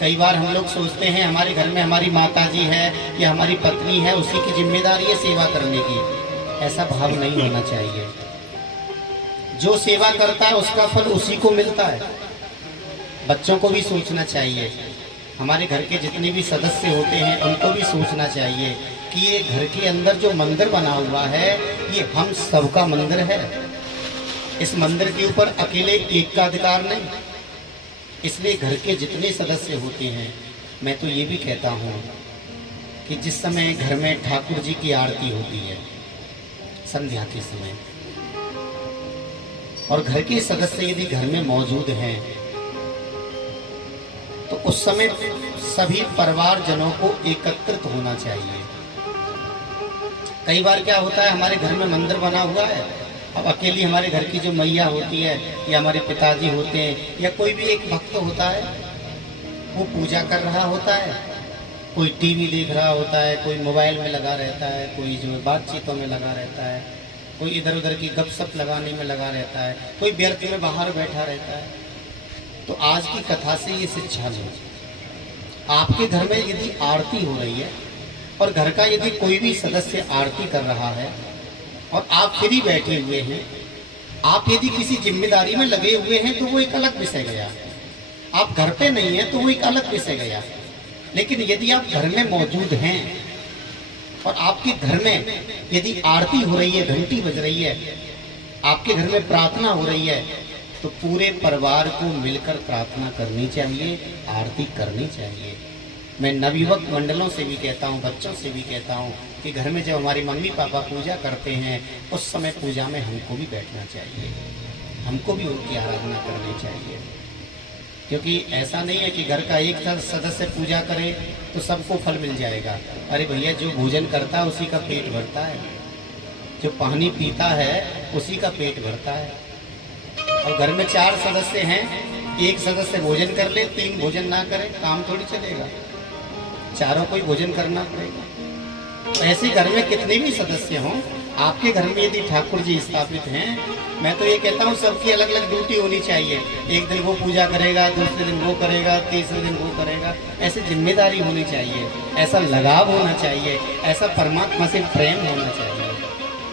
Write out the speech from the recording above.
कई बार हम लोग सोचते हैं हमारे घर में हमारी माता जी है या हमारी पत्नी है, उसी की जिम्मेदारी है सेवा करने की। ऐसा भाव नहीं होना चाहिए। जो सेवा करता है उसका फल उसी को मिलता है। बच्चों को भी सोचना चाहिए, हमारे घर के जितने भी सदस्य होते हैं उनको भी सोचना चाहिए कि ये घर के अंदर जो मंदिर बना हुआ है ये हम सबका मंदिर है। इस मंदिर के ऊपर अकेले एक का अधिकार नहीं। इसलिए घर के जितने सदस्य होते हैं, मैं तो ये भी कहता हूँ कि जिस समय घर में ठाकुर जी की आरती होती है संध्या के समय, और घर के सदस्य यदि घर में मौजूद हैं, तो उस समय सभी परिवारजनों को एकत्रित होना चाहिए। कई बार क्या होता है, हमारे घर में मंदिर बना हुआ है, अब अकेली हमारे घर की जो मैया होती है या हमारे पिताजी होते हैं या कोई भी एक भक्त होता है, वो पूजा कर रहा होता है, कोई टीवी देख रहा होता है, कोई मोबाइल में लगा रहता है, कोई जो बातचीतों में लगा रहता है, कोई इधर उधर की गपशप लगाने में लगा रहता है, कोई व्यर्थ में बाहर बैठा रहता है। तो आज की कथा से ये शिक्षा लो, आपके घर में यदि आरती हो रही है और घर का यदि कोई भी सदस्य आरती कर रहा है और आप फ्री बैठे हुए हैं, आप यदि किसी जिम्मेदारी में लगे हुए हैं तो वो एक अलग विषय गया। आप घर पे नहीं है तो वो एक अलग विषय गया। लेकिन यदि आप घर में मौजूद हैं और आपके घर में यदि आरती हो रही है, घंटी बज रही है, आपके घर में प्रार्थना हो रही है, तो पूरे परिवार को मिलकर प्रार्थना करनी चाहिए, आरती करनी चाहिए। मैं नवयुवक मंडलों से भी कहता हूँ, बच्चों से भी कहता हूँ कि घर में जब हमारे मम्मी पापा पूजा करते हैं उस समय पूजा में हमको भी बैठना चाहिए, हमको भी उनकी आराधना करनी चाहिए। क्योंकि ऐसा नहीं है कि घर का एक सदस्य पूजा करे तो सबको फल मिल जाएगा। अरे भैया, जो भोजन करता है उसी का पेट भरता है, जो पानी पीता है उसी का पेट भरता है। और घर में 4 सदस्य हैं, एक सदस्य भोजन कर ले, 3 भोजन ना करे, काम थोड़ी चलेगा, चारों को ही भोजन करना पड़ेगा। तो ऐसे घर में कितने भी सदस्य हों, आपके घर में यदि ठाकुर जी स्थापित हैं, मैं तो ये कहता हूँ सबकी अलग अलग ड्यूटी होनी चाहिए। एक दिन वो पूजा करेगा, दूसरे दिन वो करेगा, तीसरे दिन वो करेगा। ऐसी जिम्मेदारी होनी चाहिए, ऐसा लगाव होना चाहिए, ऐसा परमात्मा से प्रेम होना चाहिए।